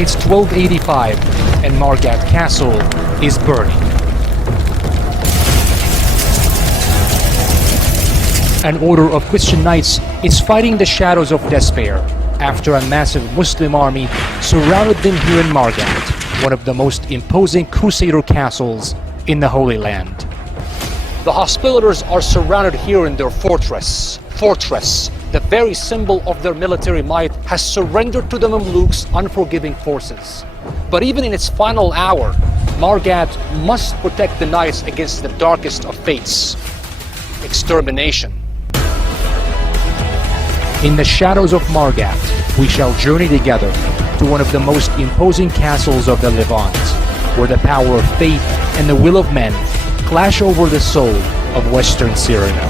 It's 1285 and Margat Castle is burning. An order of Christian knights is fighting the shadows of despair after a massive Muslim army surrounded them here in Margat, one of the most imposing Crusader castles in the Holy Land. The Hospitallers are surrounded here in their fortress. The very symbol of their military might, has surrendered to the Mamluks' unforgiving forces. But even in its final hour, Margat must protect the knights against the darkest of fates: extermination. In the shadows of Margat, we shall journey together to one of the most imposing castles of the Levant, where the power of faith and the will of men clash over the soul of Western Syria.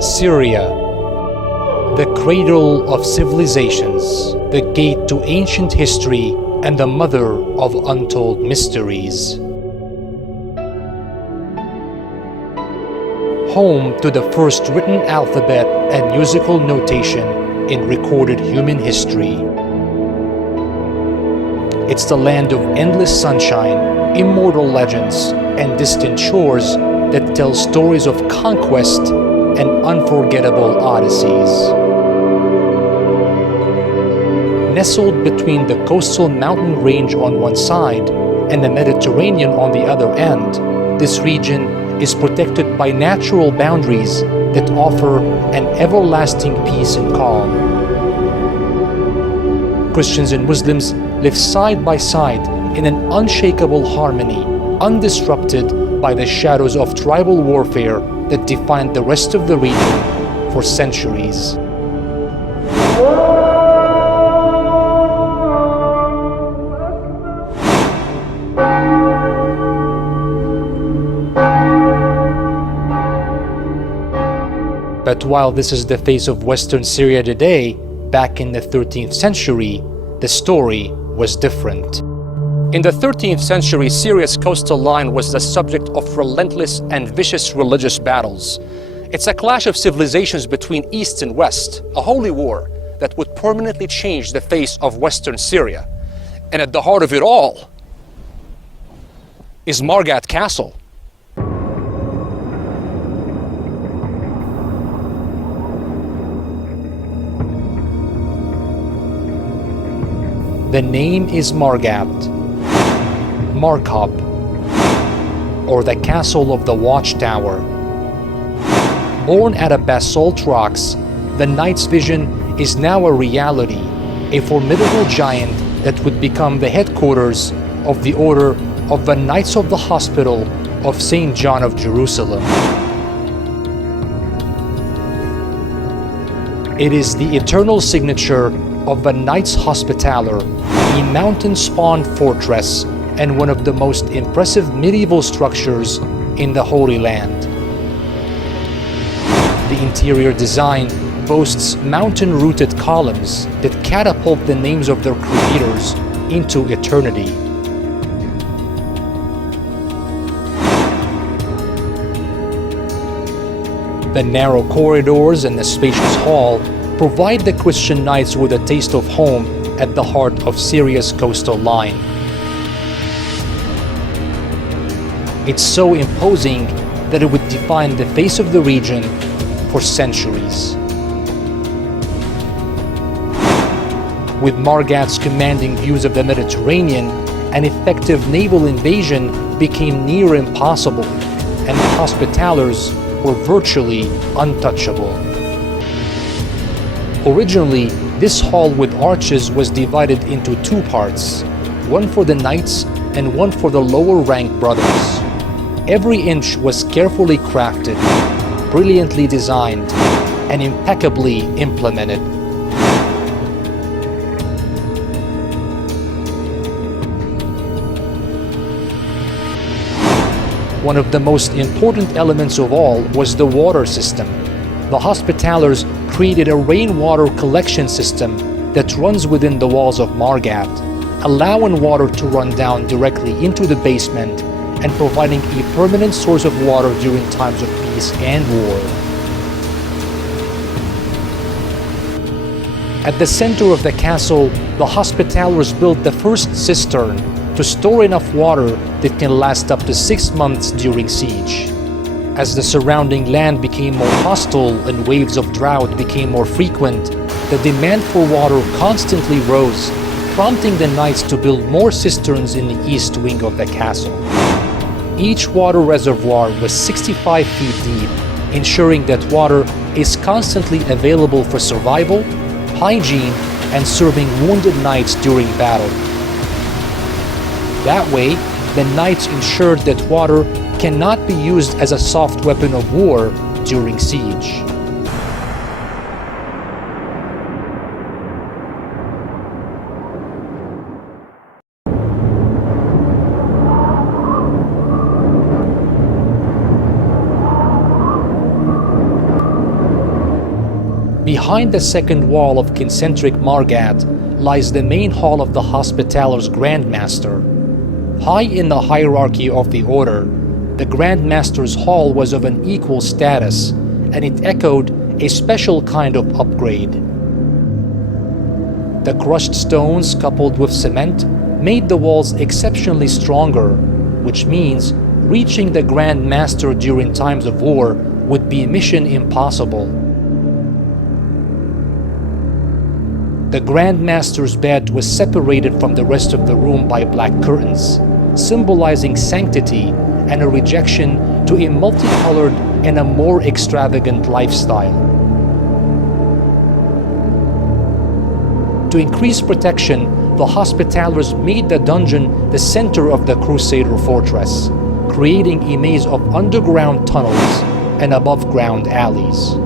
Syria, the cradle of civilizations, the gate to ancient history, and the mother of untold mysteries. Home to the first written alphabet and musical notation in recorded human history. It's the land of endless sunshine, immortal legends, and distant shores that tell stories of conquest and unforgettable odysseys. Nestled between the coastal mountain range on one side and the Mediterranean on the other end, this region is protected by natural boundaries that offer an everlasting peace and calm. Christians and Muslims live side by side in an unshakable harmony, undisrupted by the shadows of tribal warfare that defined the rest of the region for centuries. But while this is the face of Western Syria today, back in the 13th century, the story was different. In the 13th century, Syria's coastal line was the subject of relentless and vicious religious battles. It's a clash of civilizations between East and West, a holy war that would permanently change the face of Western Syria. And at the heart of it all is Margat Castle. The name is Margat, Markab, or the Castle of the Watchtower. Born out of basalt rocks, the knight's vision is now a reality, a formidable giant that would become the headquarters of the Order of the Knights of the Hospital of St. John of Jerusalem. It is the eternal signature of the Knights Hospitaller, a mountain-spawned fortress and one of the most impressive medieval structures in the Holy Land. The interior design boasts mountain-rooted columns that catapult the names of their creators into eternity. The narrow corridors and the spacious hall provide the Christian knights with a taste of home at the heart of Syria's coastal line. It's so imposing that it would define the face of the region for centuries. With Margat's commanding views of the Mediterranean, an effective naval invasion became near impossible, and the Hospitallers were virtually untouchable. Originally, this hall with arches was divided into two parts, one for the knights and one for the lower-ranked brothers. Every inch was carefully crafted, brilliantly designed, and impeccably implemented. One of the most important elements of all was the water system. The Hospitallers created a rainwater collection system that runs within the walls of Margat, allowing water to run down directly into the basement and providing a permanent source of water during times of peace and war. At the center of the castle, the Hospitallers built the first cistern to store enough water that can last up to 6 months during siege. As the surrounding land became more hostile and waves of drought became more frequent, the demand for water constantly rose, prompting the knights to build more cisterns in the east wing of the castle. Each water reservoir was 65 feet deep, ensuring that water is constantly available for survival, hygiene, and serving wounded knights during battle. That way, the knights ensured that water cannot be used as a soft weapon of war during siege. Behind the second wall of concentric Margat lies the main hall of the Hospitallers' Grandmaster. High in the hierarchy of the order, the Grandmaster's hall was of an equal status, and it echoed a special kind of upgrade. The crushed stones coupled with cement made the walls exceptionally stronger, which means reaching the Grand Master during times of war would be mission impossible. The Grand Master's bed was separated from the rest of the room by black curtains, symbolizing sanctity and a rejection to a multicolored and a more extravagant lifestyle. To increase protection, the Hospitallers made the dungeon the center of the Crusader fortress, creating a maze of underground tunnels and above-ground alleys.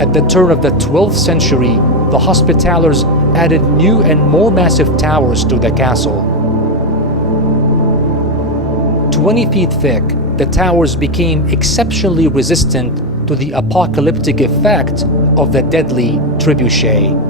At the turn of the 12th century, the Hospitallers added new and more massive towers to the castle. 20 feet thick, the towers became exceptionally resistant to the apocalyptic effect of the deadly trebuchet.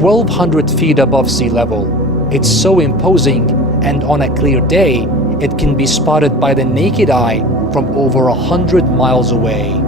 (1,200 feet above sea level. It's so imposing, and on a clear day, it can be spotted by the naked eye from over 100 miles away.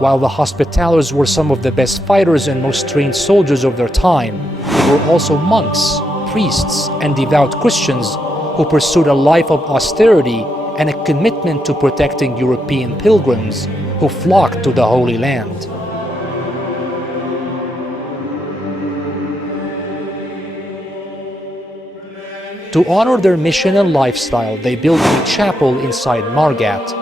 While the Hospitallers were some of the best fighters and most trained soldiers of their time, they were also monks, priests, and devout Christians who pursued a life of austerity and a commitment to protecting European pilgrims who flocked to the Holy Land. To honor their mission and lifestyle, they built a chapel inside Margat,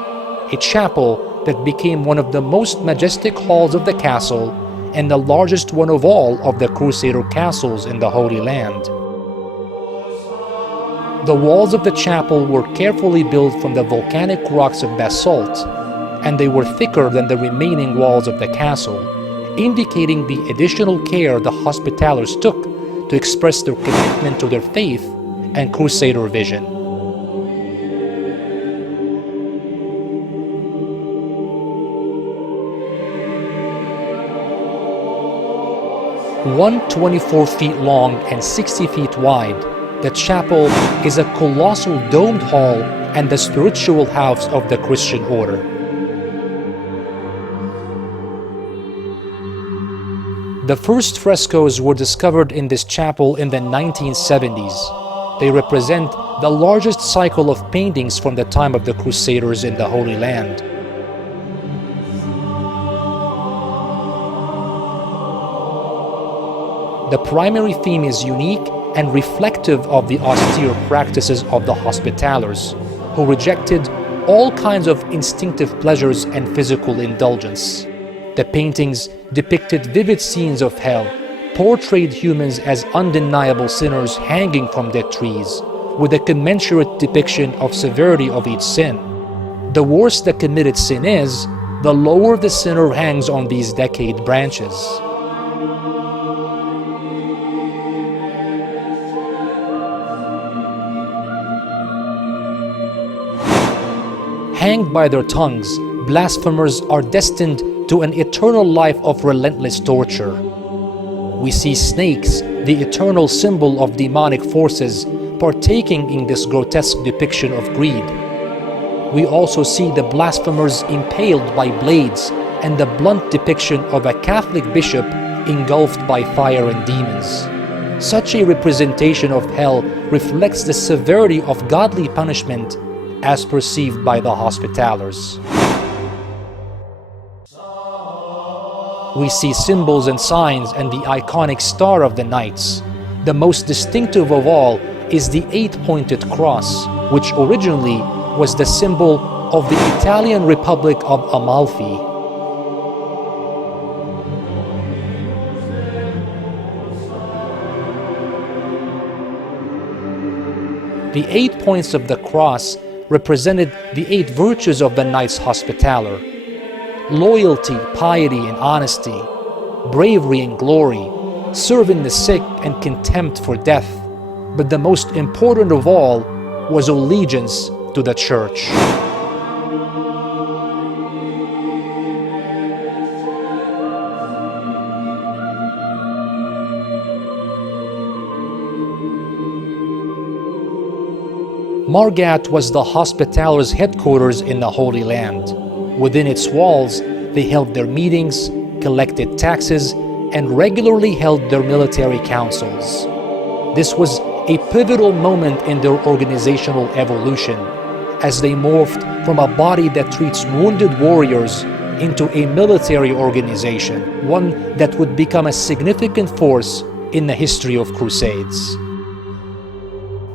a chapel that became one of the most majestic halls of the castle and the largest one of all of the Crusader castles in the Holy Land. The walls of the chapel were carefully built from the volcanic rocks of basalt, and they were thicker than the remaining walls of the castle, indicating the additional care the Hospitallers took to express their commitment to their faith and Crusader vision. One 24 feet long and 60 feet wide, the chapel is a colossal domed hall and the spiritual house of the Christian order. The first frescoes were discovered in this chapel in the 1970s. They represent the largest cycle of paintings from the time of the Crusaders in the Holy Land. The primary theme is unique and reflective of the austere practices of the Hospitallers, who rejected all kinds of instinctive pleasures and physical indulgence. The paintings depicted vivid scenes of hell, portrayed humans as undeniable sinners hanging from dead trees, with a commensurate depiction of severity of each sin. The worse the committed sin is, the lower the sinner hangs on these decayed branches. Hanged by their tongues, blasphemers are destined to an eternal life of relentless torture. We see snakes, the eternal symbol of demonic forces, partaking in this grotesque depiction of greed. We also see the blasphemers impaled by blades and the blunt depiction of a Catholic bishop engulfed by fire and demons. Such a representation of hell reflects the severity of godly punishment as perceived by the Hospitallers. We see symbols and signs and the iconic Star of the Knights. The most distinctive of all is the 8-pointed cross, which originally was the symbol of the Italian Republic of Amalfi. The 8 points of the cross represented the 8 virtues of the Knights Hospitaller: loyalty, piety, and honesty, bravery and glory, serving the sick and contempt for death. But the most important of all was allegiance to the Church. Margat was the Hospitallers' headquarters in the Holy Land. Within its walls, they held their meetings, collected taxes, and regularly held their military councils. This was a pivotal moment in their organizational evolution, as they morphed from a body that treats wounded warriors into a military organization, one that would become a significant force in the history of Crusades.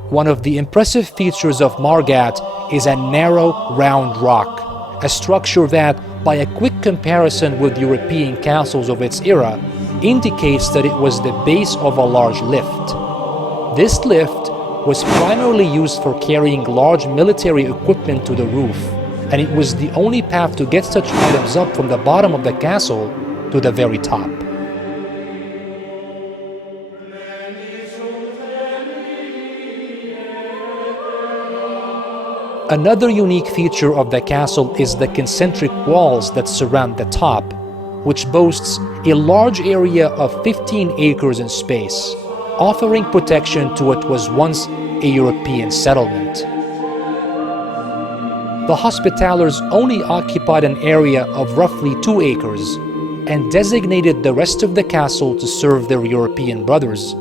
One of the impressive features of Margat is a narrow, round rock, a structure that, by a quick comparison with European castles of its era, indicates that it was the base of a large lift. This lift was primarily used for carrying large military equipment to the roof, and it was the only path to get such items up from the bottom of the castle to the very top. Another unique feature of the castle is the concentric walls that surround the top, which boasts a large area of 15 acres in space, offering protection to what was once a European settlement. The Hospitallers only occupied an area of roughly 2 acres and designated the rest of the castle to serve their European brothers,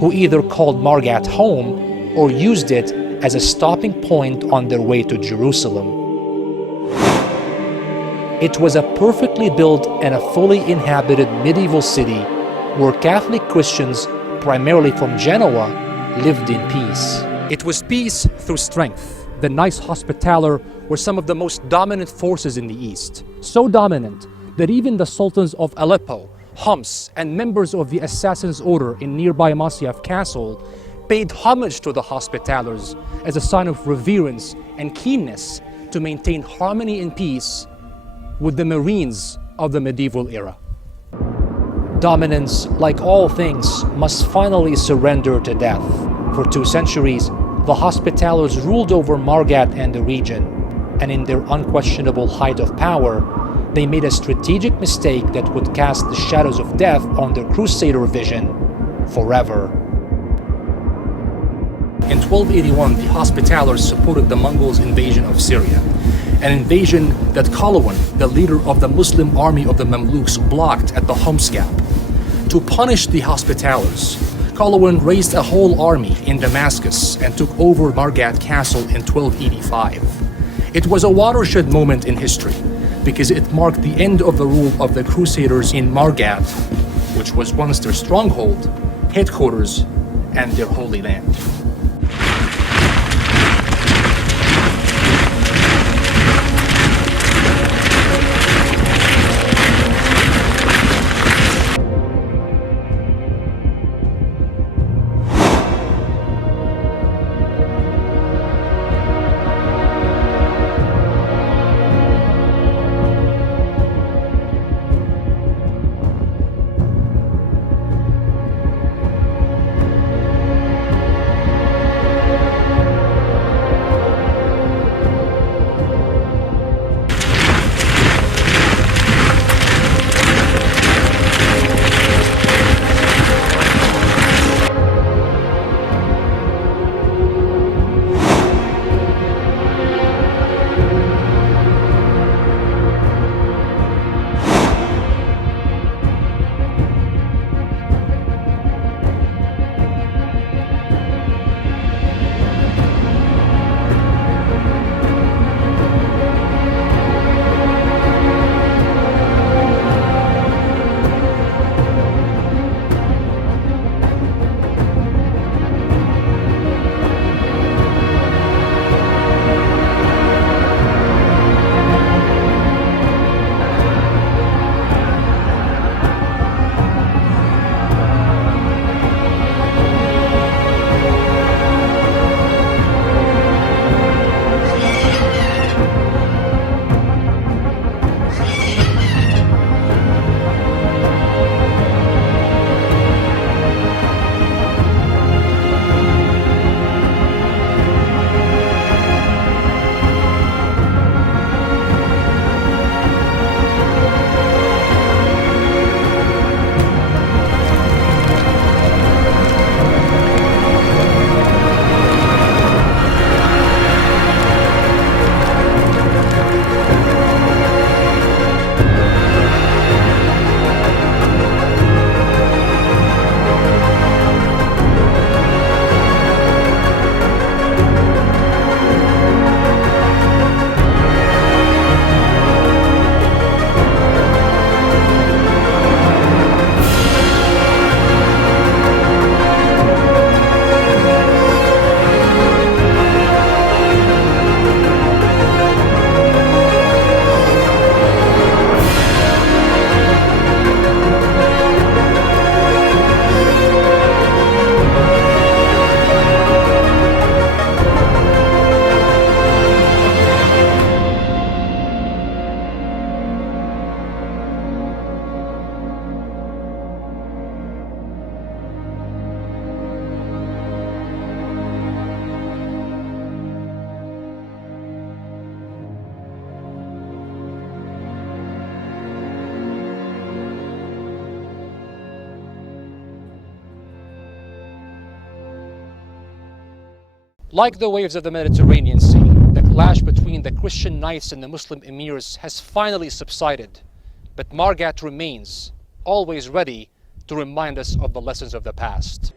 who either called Margat home or used it as a stopping point on their way to Jerusalem. It was a perfectly built and a fully inhabited medieval city where Catholic Christians, primarily from Genoa, lived in peace. It was peace through strength. The Knights Hospitaller were some of the most dominant forces in the East, so dominant that even the sultans of Aleppo, Homs, and members of the Assassin's Order in nearby Masyaf Castle paid homage to the Hospitallers as a sign of reverence and keenness to maintain harmony and peace with the Marines of the medieval era. Dominance, like all things, must finally surrender to death. For 2 centuries, the Hospitallers ruled over Margat and the region, and in their unquestionable height of power, they made a strategic mistake that would cast the shadows of death on their Crusader vision forever. In 1281, the Hospitallers supported the Mongols' invasion of Syria, an invasion that Qalawun, the leader of the Muslim army of the Mamluks, blocked at the Homs Gap. To punish the Hospitallers, Qalawun raised a whole army in Damascus and took over Margat Castle in 1285. It was a watershed moment in history because it marked the end of the rule of the Crusaders in Margat, which was once their stronghold, headquarters, and their holy land. Like the waves of the Mediterranean Sea, the clash between the Christian knights and the Muslim emirs has finally subsided, but Margat remains, always ready to remind us of the lessons of the past.